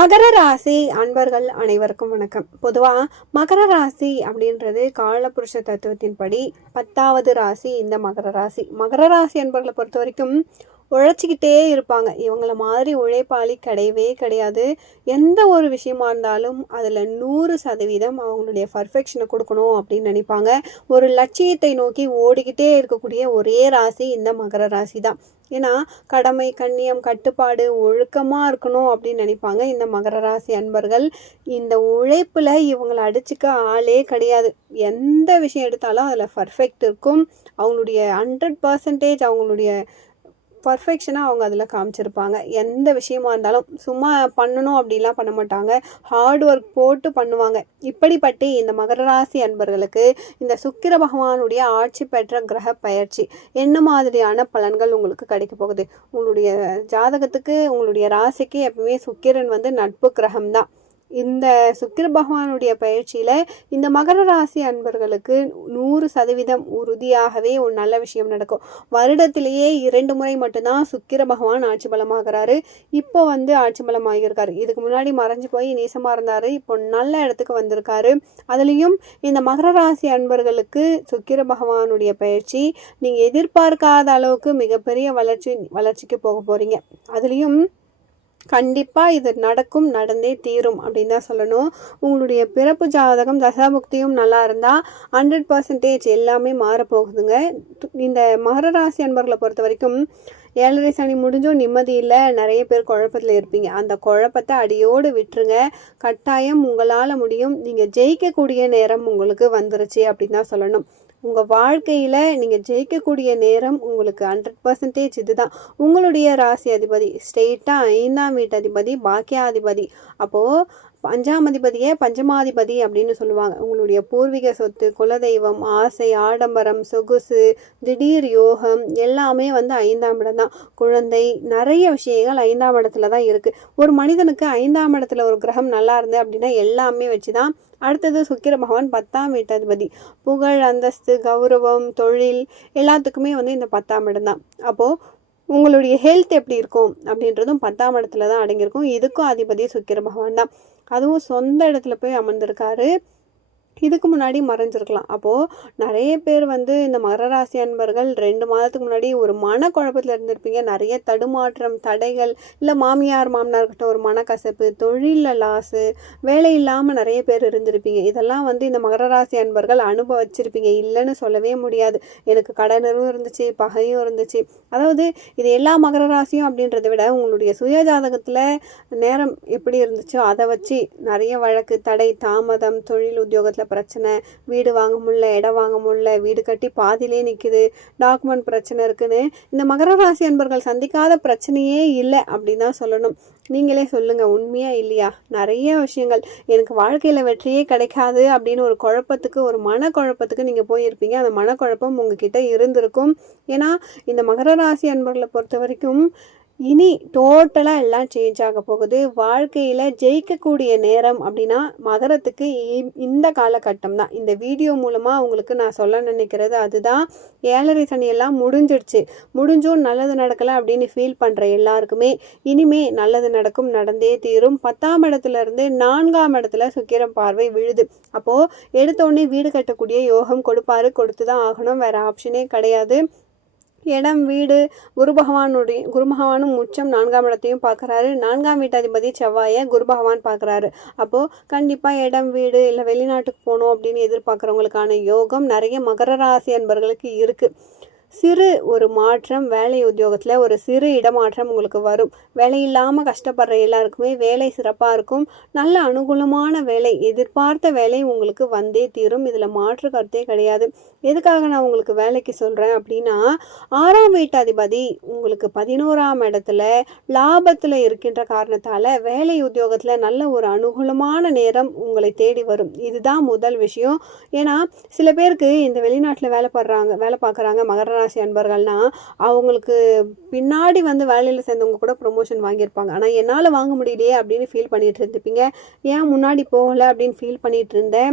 மகர ராசி அன்பர்கள் அனைவருக்கும் வணக்கம். பொதுவாக மகர ராசி அப்படின்றது காலபுருஷ தத்துவத்தின்படி பத்தாவது ராசி இந்த மகர ராசி. மகர ராசி அன்பர்களை பொறுத்த வரைக்கும் உழைச்சிக்கிட்டே இருப்பாங்க. இவங்கள மாதிரி உழைப்பாளி கிடையவே கிடையாது. எந்த ஒரு விஷயமா இருந்தாலும் அதில் நூறு சதவீதம் அவங்களுடைய பர்ஃபெக்ஷனை கொடுக்கணும் அப்படின்னு நினைப்பாங்க. ஒரு லட்சியத்தை நோக்கி ஓடிக்கிட்டே இருக்கக்கூடிய ஒரே ராசி இந்த மகர ராசி தான் ஏன்னா கடமை கண்ணியம் கட்டுப்பாடு ஒழுக்கமாக இருக்கணும் அப்படின்னு நினைப்பாங்க. இந்த மகர ராசி அன்பர்கள் இந்த உழைப்பில் இவங்களை அடிச்சுக்க ஆளே கிடையாது. எந்த விஷயம் எடுத்தாலும் அதில் பர்ஃபெக்ட் இருக்கும். அவங்களுடைய ஹண்ட்ரட் பர்சன்டேஜ் அவங்களுடைய பர்ஃபெக்ஷனாக அவங்க அதில் காமிச்சிருப்பாங்க. எந்த விஷயமா இருந்தாலும் சும்மா பண்ணணும் அப்படிலாம் பண்ண மாட்டாங்க. ஹார்ட் ஒர்க் போட்டு பண்ணுவாங்க. இப்படிப்பட்டு இந்த மகர ராசி அன்பர்களுக்கு இந்த சுக்கிர பகவானுடைய ஆட்சி பெற்ற கிரக பயிற்சி என்ன மாதிரியான பலன்கள் உங்களுக்கு கிடைக்க போகுது? உங்களுடைய ஜாதகத்துக்கு உங்களுடைய ராசிக்கு எப்பவுமே சுக்கிரன் வந்து நட்பு கிரகம் தான் இந்த சுக்கிர பகவானுடைய பயிற்சியில் இந்த மகர ராசி அன்பர்களுக்கு நூறு சதவீதம் உறுதியாகவே ஒரு நல்ல விஷயம் நடக்கும். வருடத்திலேயே இரண்டு முறை மட்டும்தான் சுக்கிர பகவான் ஆட்சி பலமாகிறாரு. இப்போ வந்து ஆட்சி பலமாகியிருக்காரு. இதுக்கு முன்னாடி மறைஞ்சு போய் நீசமாக இருந்தார். இப்போ நல்ல இடத்துக்கு வந்திருக்காரு. அதுலேயும் இந்த மகர ராசி அன்பர்களுக்கு சுக்கிர பகவானுடைய பயிற்சி நீங்கள் எதிர்பார்க்காத அளவுக்கு மிகப்பெரிய வளர்ச்சி வளர்ச்சிக்கு போக போகிறீங்க அதுலேயும் கண்டிப்பாக இது நடக்கும் நடந்தே தீரும் அப்படின்னு தான் சொல்லணும். உங்களுடைய பிறப்பு ஜாதகம் தசாபுக்தியும் நல்லா இருந்தால் ஹண்ட்ரட் பர்சன்டேஜ் எல்லாமே மாறப்போகுதுங்க. இந்த மகர ராசி அன்பர்களை பொறுத்த வரைக்கும் ஏழரை சனி முடிஞ்சும் நிம்மதி இல்லை நிறைய பேர் குழப்பத்தில் இருப்பீங்க. அந்த குழப்பத்தை அடியோடு விட்டுருங்க. கட்டாயம் உங்களால் முடியும். நீங்கள் ஜெயிக்கக்கூடிய நேரம் உங்களுக்கு வந்துருச்சு அப்படின்னு தான் சொல்லணும். உங்கள் வாழ்க்கையில் நீங்கள் ஜெயிக்கக்கூடிய நேரம் உங்களுக்கு ஹண்ட்ரட் பர்சன்டேஜ் இதுதான். உங்களுடைய ராசி அதிபதி ஸ்ட்ரெயிட்டாக ஐந்தாம் வீட்டு அதிபதி பாக்கியாதிபதி. அப்போது பஞ்சாம் அதிபதியே பஞ்சமாதிபதி அப்படின்னு சொல்லுவாங்க. உங்களுடைய பூர்வீக சொத்து குலதெய்வம் ஆசை ஆடம்பரம் சொகுசு திடீர் யோகம் எல்லாமே வந்து ஐந்தாம் இடம் தான். குழந்தை நிறைய விஷயங்கள் ஐந்தாம் இடத்துல தான் இருக்குது ஒரு மனிதனுக்கு ஐந்தாம் இடத்துல ஒரு கிரகம் நல்லா இருந்து அப்படின்னா எல்லாமே வச்சு தான் அடுத்தது சுக்கிர பகவான் பத்தாம் வீட்டாதிபதி. புகழ் அந்தஸ்து கௌரவம் தொழில் எல்லாத்துக்குமே வந்து இந்த பத்தாம் இடம் தான். அப்போது உங்களுடைய ஹெல்த் எப்படி இருக்கும் அப்படின்றதும் பத்தாம் இடத்துல தான் அடங்கியிருக்கும். இதுக்கும் அதிபதி சுக்கிர பகவான் தான். அதுவும் சொந்த இடத்துல போய் அமர்ந்திருக்காரு. இதுக்கு முன்னாடி மறைஞ்சிருக்கலாம். அப்போது நிறைய பேர் வந்து இந்த மகர ராசி அன்பர்கள் ரெண்டு மாதத்துக்கு முன்னாடி ஒரு மனக்குழப்பத்தில் இருந்திருப்பீங்க. நிறைய தடுமாற்றம் தடைகள் இல்லை மாமியார் மாமனார்கிட்ட ஒரு மனக்கசப்பு தொழிலில் லாஸு வேலை இல்லாமல் நிறைய பேர் இருந்திருப்பீங்க. இதெல்லாம் வந்து இந்த மகர ராசி அன்பர்கள் அனுபவிச்சிருப்பீங்க. இல்லைன்னு சொல்லவே முடியாது. எனக்கு கடனரும் இருந்துச்சு பகையும் இருந்துச்சு. அதாவது இது எல்லா மகர ராசியும் அப்படின்றத விட உங்களுடைய சுய ஜாதகத்தில் நேரம் எப்படி இருந்துச்சோ அதை வச்சு நிறைய வழக்கு தடை தாமதம் தொழில் உத்தியோகத்தில் பிரச்சனை. வீடு வாங்க முடியல இடம் வாங்க முடியல வீடு கட்டி பாதியிலே நிற்குது டாக்குமெண்ட் பிரச்சனை இருக்குன்னு. இந்த மகர ராசி அன்பர்கள் சந்திக்காத பிரச்சனையே இல்லை அப்படின்னு தான் சொல்லணும். நீங்களே சொல்லுங்கள் உண்மையா இல்லையா? நிறைய விஷயங்கள். எனக்கு வாழ்க்கையில் வெற்றியே கிடைக்காது அப்படின்னு ஒரு குழப்பத்துக்கு ஒரு மனக்குழப்பத்துக்கு நீங்கள் போயிருப்பீங்க. அந்த மனக்குழப்பம் உங்ககிட்ட இருந்திருக்கும். ஏன்னா இந்த மகர ராசி அன்பர்களை பொறுத்த வரைக்கும் இனி டோட்டலாக எல்லாம் சேஞ்ச் ஆக போகுது. வாழ்க்கையில் ஜெயிக்கக்கூடிய நேரம் அப்படின்னா மகரத்துக்கு இ- இந்த காலகட்டம் தான். இந்த வீடியோ மூலமாக உங்களுக்கு நான் சொல்ல நினைக்கிறது அதுதான். ஏழரை சனியெல்லாம் முடிஞ்சிடுச்சு. முடிஞ்சும் நல்லது நடக்கலை அப்படின்னு ஃபீல் பண்ணுற எல்லாருக்குமே இனிமே நல்லது நடக்கும் நடந்தே தீரும். பத்தாம் இடத்துலேருந்து நான்காம் இடத்துல சுக்கிரம் பார்வை விழுது. அப்போது எடுத்தோடனே வீடு கட்டக்கூடிய யோகம் கொடுப்பாரு கொடுத்து தான் ஆகணும். வேறு ஆப்ஷனே கிடையாது. இடம் வீடு குரு பகவானுடைய குரு பகவானும் உச்சம் நான்காம் இடத்தையும் பார்க்குறாரு. நான்காம் வீட்டாதிபதி செவ்வாயை குரு பகவான் பார்க்குறாரு. அப்போது கண்டிப்பாக இடம் வீடு இல்லை வெளிநாட்டுக்கு போகணும் அப்படின்னு எதிர்பார்க்குறவங்களுக்கான யோகம் நிறைய மகர ராசி அன்பர்களுக்கு இருக்குது சிறு ஒரு மாற்றம் வேலை உத்தியோகத்தில் ஒரு சிறு இடமாற்றம் உங்களுக்கு வரும். வேலை இல்லாமல் கஷ்டப்படுற எல்லாருக்குமே வேலை சிறப்பாக இருக்கும். நல்ல அனுகூலமான வேலை எதிர்பார்த்த வேலை உங்களுக்கு வந்தே தீரும். இதில் மாற்று கருத்தே கிடையாது. எதுக்காக நான் உங்களுக்கு வேலைக்கு சொல்கிறேன் அப்படின்னா ஆறாம் வீட்டாதிபதி உங்களுக்கு பதினோராம் இடத்துல லாபத்தில் இருக்கின்ற காரணத்தால் வேலை உத்தியோகத்தில் நல்ல ஒரு அனுகூலமான நேரம் உங்களை தேடி வரும். இதுதான் முதல் விஷயம். ஏன்னா சில பேருக்கு இந்த வெளிநாட்டில் வேலை படுறாங்க வேலை பார்க்குறாங்க மகர ராசி அன்பர்கள்னா அவங்களுக்கு பின்னாடி வந்து வேலையில் சேர்ந்தவங்க கூட ப்ரொமோஷன் வாங்கியிருப்பாங்க. ஆனால் என்னால் வாங்க முடியலையே அப்படின்னு ஃபீல் பண்ணிகிட்டு இருந்துப்பீங்க ஏன் முன்னாடி போகலை அப்படின்னு ஃபீல் பண்ணிகிட்டு இருந்தேன்.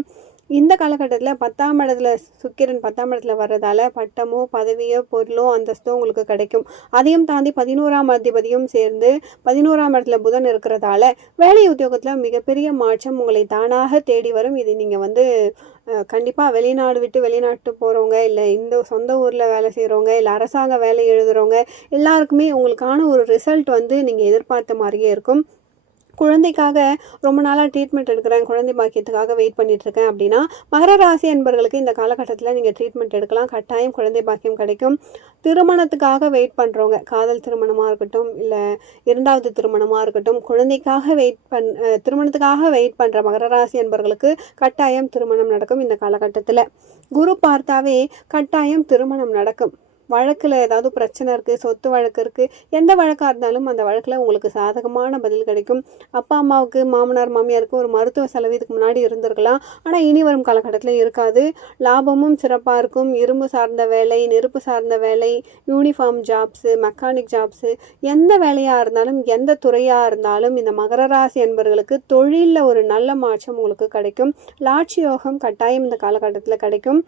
இந்த காலகட்டத்தில் பத்தாம் இடத்துல சுக்கிரன் பத்தாம் இடத்துல வர்றதால பட்டமோ பதவியோ பொருளோ அந்தஸ்தோ உங்களுக்கு கிடைக்கும். அதையும் தாண்டி பதினோராம் அதிபதியும் சேர்ந்து பதினோராம் இடத்துல புதன் இருக்கிறதால வேலை உத்தியோகத்தில் மிகப்பெரிய மாற்றம் உங்களை தானாக தேடி வரும். இது நீங்கள் வந்து கண்டிப்பாக வெளிநாடு விட்டு வெளிநாட்டு போகிறவங்க இல்லை இந்த சொந்த ஊரில் வேலை செய்கிறவங்க இல்லை அரசாங்க வேலை எழுதுகிறவங்க எல்லாருக்குமே உங்களுக்கான ஒரு ரிசல்ட் வந்து நீங்கள் எதிர்பார்த்த மாதிரியே இருக்கும். குழந்தைக்காக ரொம்ப நாளாக ட்ரீட்மெண்ட் எடுக்கிறேன். குழந்தை பாக்கியத்துக்காக வெயிட் பண்ணிட்டு இருக்கேன் அப்படின்னா மகர ராசி என்பர்களுக்கு இந்த காலகட்டத்தில் நீங்கள் ட்ரீட்மெண்ட் எடுக்கலாம். கட்டாயம் குழந்தை பாக்கியம் கிடைக்கும். திருமணத்துக்காக வெயிட் பண்ணுறவங்க காதல் திருமணமாக இருக்கட்டும் இல்லை இரண்டாவது திருமணமாக இருக்கட்டும் குழந்தைக்காக வெயிட் பண் திருமணத்துக்காக வெயிட் பண்ணுற மகர ராசி என்பர்களுக்கு கட்டாயம் திருமணம் நடக்கும் இந்த காலகட்டத்தில். குரு பார்த்தாவே கட்டாயம் திருமணம் நடக்கும். வழக்கில் ஏதாவது பிரச்சனை இருக்குது சொத்து வழக்கு இருக்குது எந்த வழக்காக இருந்தாலும் அந்த வழக்கில் உங்களுக்கு சாதகமான பதில் கிடைக்கும். அப்பா அம்மாவுக்கு மாமனார் மாமியாருக்கு ஒரு மருத்துவ செலவு இதுக்கு முன்னாடி இருந்திருக்கலாம். ஆனால் இனி வரும் காலகட்டத்தில் இருக்காது. லாபமும் சிறப்பாக இருக்கும். இரும்பு சார்ந்த வேலை நெருப்பு சார்ந்த வேலை யூனிஃபார்ம் ஜாப்ஸு மெக்கானிக் ஜாப்ஸு எந்த வேலையாக இருந்தாலும் எந்த துறையாக இருந்தாலும் இந்த மகர ராசி என்பவர்களுக்கு தொழிலில் ஒரு நல்ல மாற்றம் உங்களுக்கு கிடைக்கும். லாட்சி யோகம் கட்டாயம் இந்த காலகட்டத்தில் கிடைக்கும்.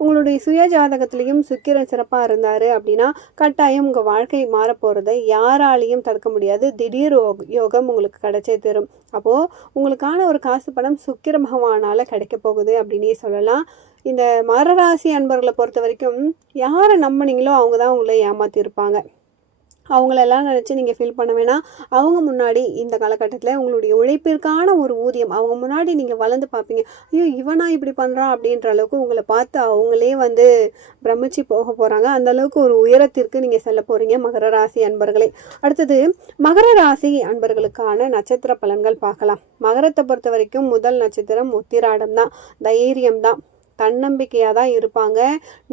உங்களுடைய சுய ஜாதகத்திலையும் சுக்கிரன் சிறப்பாக இருந்தார் அப்படின்னா கட்டாயம் உங்கள் வாழ்க்கை மாறப்போகிறத யாராலையும் தடுக்க முடியாது. திடீர் யோகம் உங்களுக்கு கிடைச்சே தரும். அப்போது உங்களுக்கான ஒரு காசு பணம் சுக்கிர பகவானால் கிடைக்க போகுது அப்படின்னே சொல்லலாம். இந்த மரராசி அன்பர்களை பொறுத்த வரைக்கும் யாரை நம்பினீங்களோ அவங்க தான் உங்களை ஏமாற்றிருப்பாங்க அவங்களெல்லாம் நினச்சி நீங்கள் ஃபீல் பண்ண வேணாம் அவங்க முன்னாடி இந்த காலகட்டத்தில் உங்களுடைய உழைப்பிற்கான ஒரு ஊதியம் அவங்க முன்னாடி நீங்கள் வளர்ந்து பார்ப்பீங்க. ஐயோ இவனா இப்படி பண்ணுறான் அப்படின்ற அளவுக்கு உங்களை பார்த்து அவங்களே வந்து பிரமிச்சு போக போகிறாங்க அந்த அளவுக்கு ஒரு உயரத்திற்கு நீங்கள் செல்ல போகிறீங்க மகர ராசி அன்பர்களே. அடுத்தது மகர ராசி அன்பர்களுக்கான நட்சத்திர பலன்கள் பார்க்கலாம். மகரத்தை பொறுத்த வரைக்கும் முதல் நட்சத்திரம் உத்திராடம் தான் தைரியம் தான் தன்னம்பிக்கையாக தான் இருப்பாங்க.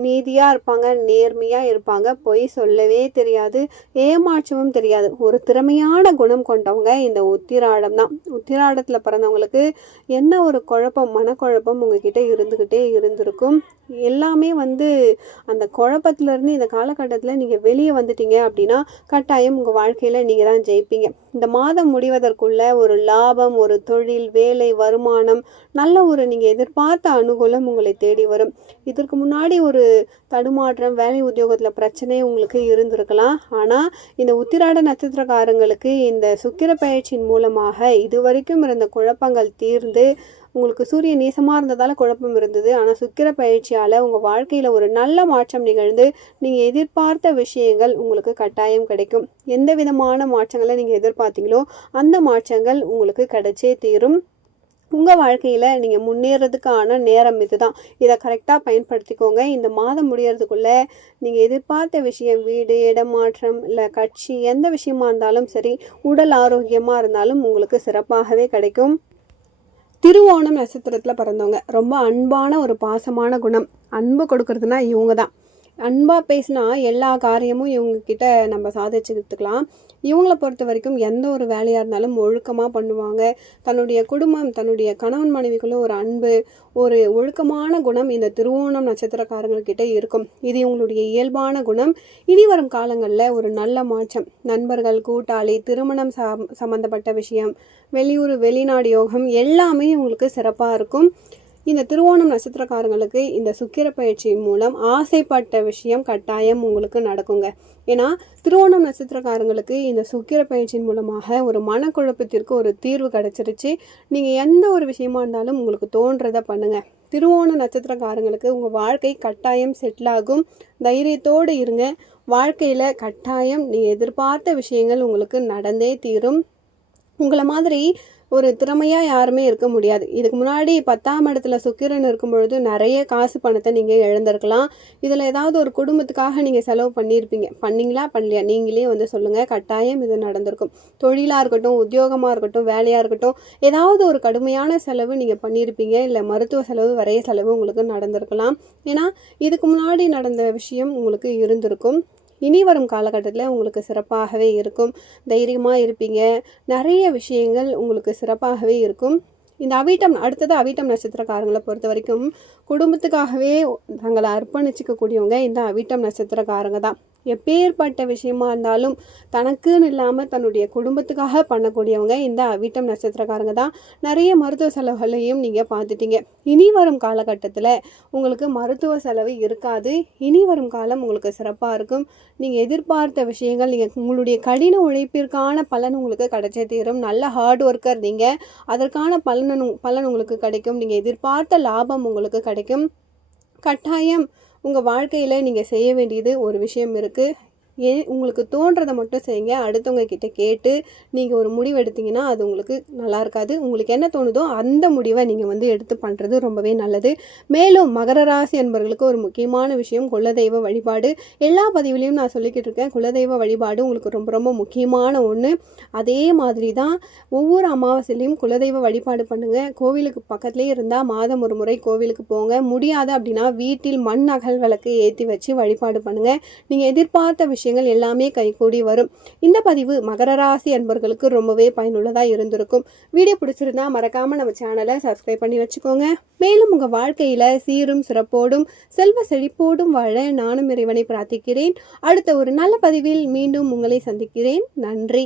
நீதியாக இருப்பாங்க நேர்மையாக இருப்பாங்க. பொய் சொல்லவே தெரியாது ஏமாற்றமும் தெரியாது. ஒரு திறமையான குணம் கொண்டவங்க இந்த உத்திராடம் தான். உத்திராடத்தில் பிறந்தவங்களுக்கு என்ன ஒரு குழப்பம் மனக்குழப்பம் உங்ககிட்ட இருந்துக்கிட்டே இருந்திருக்கும். எல்லாமே வந்து அந்த குழப்பத்திலேருந்து இந்த காலகட்டத்தில் நீங்கள் வெளியே வந்துட்டீங்க அப்படின்னா கட்டாயம் உங்கள் வாழ்க்கையில் நீங்கள் தான் ஜெயிப்பீங்க. இந்த மாதம் முடிவதற்குள்ள ஒரு லாபம் ஒரு தொழில் வேலை வருமானம் நல்ல ஒரு நீங்கள் எதிர்பார்த்த அனுகூலம் உங்களை தேடி வரும். இதற்கு முன்னாடி ஒரு தடுமாற்றம் வேலை உத்தியோகத்தில் பிரச்சனை உங்களுக்கு இருந்திருக்கலாம். ஆனால் இந்த உத்திராட நட்சத்திரக்காரங்களுக்கு இந்த சுக்கிர பயிற்சியின் மூலமாக இதுவரைக்கும் இருந்த குழப்பங்கள் தீர்ந்து உங்களுக்கு சூரிய நீசமாக இருந்ததால் குழப்பம் இருந்தது. ஆனால் சுக்கிர பயிற்சியால் உங்கள் வாழ்க்கையில் ஒரு நல்ல மாற்றம் நிகழ்ந்து நீங்கள் எதிர்பார்த்த விஷயங்கள் உங்களுக்கு கட்டாயம் கிடைக்கும். எந்த விதமான மாற்றங்களை நீங்கள் எதிர்பார்த்தீங்களோ அந்த மாற்றங்கள் உங்களுக்கு கிடைச்சே தீரும். உங்கள் வாழ்க்கையில் நீங்கள் முன்னேறதுக்கான நேரம் இதுதான். இதை கரெக்டாக பயன்படுத்திக்கோங்க. இந்த மாதம் முடியறதுக்குள்ளே நீங்கள் எதிர்பார்த்த விஷயம் வீடு இடமாற்றம் இல்லை கட்சி எந்த விஷயமா இருந்தாலும் சரி உடல் ஆரோக்கியமாக இருந்தாலும் உங்களுக்கு சிறப்பாகவே கிடைக்கும். திருவோணம் நட்சத்திரத்தில் பிறந்தவங்க. ரொம்ப அன்பான ஒரு பாசமான குணம். அன்பு கொடுக்கறதுனா இவங்க தான் அன்பாக பேசினா எல்லா காரியமும் இவங்க கிட்ட நம்ம சாதிச்சுக்கிறதுக்கலாம் இவங்களை பொறுத்த வரைக்கும் எந்த ஒரு வேலையாக இருந்தாலும் ஒழுக்கமாக பண்ணுவாங்க. தன்னுடைய குடும்பம் தன்னுடைய கணவன் மனைவிக்குள்ள ஒரு அன்பு ஒரு ஒழுக்கமான குணம் இந்த திருவோணம் நட்சத்திரக்காரங்கக்கிட்ட இருக்கும். இது இவங்களுடைய இயல்பான குணம். இனி வரும் காலங்களில் ஒரு நல்ல மாற்றம். நண்பர்கள் கூட்டாளி திருமணம் சம்பந்தப்பட்ட சம்மந்தப்பட்ட விஷயம் வெளியூர் வெளிநாடு யோகம் எல்லாமே இவங்களுக்கு சிறப்பாக இருக்கும். இந்த திருவோணம் நட்சத்திரக்காரங்களுக்கு இந்த சுக்கிர பயிற்சி மூலம் ஆசைப்பட்ட விஷயம் கட்டாயம் உங்களுக்கு நடக்குங்க. ஏன்னா திருவோணம் நட்சத்திரக்காரங்களுக்கு இந்த சுக்கிர பயிற்சியின் மூலமாக ஒரு மனக்குழப்பத்திற்கு ஒரு தீர்வு கிடைச்சிருச்சு. நீங்கள் எந்த ஒரு விஷயமா இருந்தாலும் உங்களுக்கு தோன்றதை பண்ணுங்கள் திருவோண நட்சத்திரக்காரங்களுக்கு உங்கள் வாழ்க்கை கட்டாயம் செட்டில் ஆகும். தைரியத்தோடு இருங்க. வாழ்க்கையில் கட்டாயம் நீங்கள் எதிர்பார்த்த விஷயங்கள் உங்களுக்கு நடந்தே தீரும். உங்களை மாதிரி ஒரு திறமையாக யாருமே இருக்க முடியாது. இதுக்கு முன்னாடி பத்தாம் இடத்துல சுக்கிரன் இருக்கும் பொழுது நிறைய காசு பணத்தை நீங்கள் இழந்திருக்கலாம் இதில் ஏதாவது ஒரு குடும்பத்துக்காக நீங்கள் செலவு பண்ணியிருப்பீங்க. பண்ணீங்களா? பண்ணலையா? நீங்களே வந்து சொல்லுங்கள் கட்டாயம் இது நடந்திருக்கும். தொழிலாக இருக்கட்டும் உத்தியோகமாக இருக்கட்டும் வேலையாக இருக்கட்டும் ஏதாவது ஒரு கடுமையான செலவு நீங்கள் பண்ணியிருப்பீங்க. இல்லை மருத்துவ செலவு வரைய செலவு உங்களுக்கு நடந்திருக்கலாம். ஏன்னா இதுக்கு முன்னாடி நடந்த விஷயம் உங்களுக்கு இருந்திருக்கும். இனி வரும் காலகட்டத்தில் உங்களுக்கு சிறப்பாகவே இருக்கும். தைரியமாக இருப்பீங்க. நிறைய விஷயங்கள் உங்களுக்கு சிறப்பாகவே இருக்கும். இந்த அவிட்டம் அடுத்தது அவிட்டம் நட்சத்திரக்காரங்களை பொறுத்த வரைக்கும் குடும்பத்துக்காகவே தங்களை அர்ப்பணிச்சிக்கக்கூடியவங்க இந்த அவிட்டம் நட்சத்திரக்காரங்க தான். எப்பேற்பட்ட விஷயமா இருந்தாலும் தனக்குன்னு இல்லாமல் தன்னுடைய குடும்பத்துக்காக பண்ணக்கூடியவங்க இந்த அவிட்டம் நட்சத்திரக்காரங்க தான். நிறைய மருத்துவ செலவுகளையும் நீங்கள் பார்த்துட்டீங்க. இனி வரும் காலகட்டத்தில் உங்களுக்கு மருத்துவ செலவு இருக்காது. இனி வரும் காலம் உங்களுக்கு சிறப்பாக இருக்கும். நீங்கள் எதிர்பார்த்த விஷயங்கள் நீங்கள் உங்களுடைய கடின உழைப்பிற்கான பலன் உங்களுக்கு கிடைச்சே தீரும். நல்ல ஹார்ட் ஒர்க்கர் நீங்கள் அதற்கான பலன் பலன் உங்களுக்கு கிடைக்கும். நீங்கள் எதிர்பார்த்த லாபம் உங்களுக்கு கிடைக்கும். கட்டாயம் உங்கள் வாழ்க்கையில் நீங்கள் செய்ய வேண்டியது ஒரு விஷயம் இருக்குது ஏ உங்களுக்கு தோன்றதை மட்டும் செய்யுங்க. அடுத்தவங்க கிட்ட கேட்டு நீங்கள் ஒரு முடிவு எடுத்தீங்கன்னா அது உங்களுக்கு நல்லா இருக்காது. உங்களுக்கு என்ன தோணுதோ அந்த முடிவை நீங்கள் வந்து எடுத்து பண்ணுறது ரொம்பவே நல்லது. மேலும் மகர ராசி என்பவர்களுக்கு ஒரு முக்கியமான விஷயம் குலதெய்வ வழிபாடு. எல்லா பதிவுலையும் நான் சொல்லிக்கிட்டு இருக்கேன். குலதெய்வ வழிபாடு உங்களுக்கு ரொம்ப ரொம்ப முக்கியமான ஒன்று அதே மாதிரி தான் ஒவ்வொரு அமாவாசையிலையும் குலதெய்வ வழிபாடு பண்ணுங்கள் கோவிலுக்கு பக்கத்துலேயே இருந்தால் மாதம் ஒரு முறை கோவிலுக்கு போங்க. முடியாது அப்படின்னா வீட்டில் மண் அகல் விளக்கு ஏற்றி வச்சு வழிபாடு பண்ணுங்கள் நீங்கள் எதிர்பார்த்த விஷயம் விஷயங்கள் எல்லாமே கைகூடி வரும். இந்த பதிவு மகர ராசி அன்பர்களுக்கு ரொம்பவே பயனுள்ளதாக இருந்திருக்கும். வீடியோ பிடிச்சிருந்தா மறக்காமல் நம்ம சேனலை சப்ஸ்கிரைப் பண்ணி வச்சுக்கோங்க. மேலும் உங்கள் வாழ்க்கையில் சீரும் சிறப்போடும் செல்வ செழிப்போடும் வாழ நானும் இறைவனை பிரார்த்திக்கிறேன். அடுத்த ஒரு நல்ல பதிவில் மீண்டும் உங்களை சந்திக்கிறேன். நன்றி.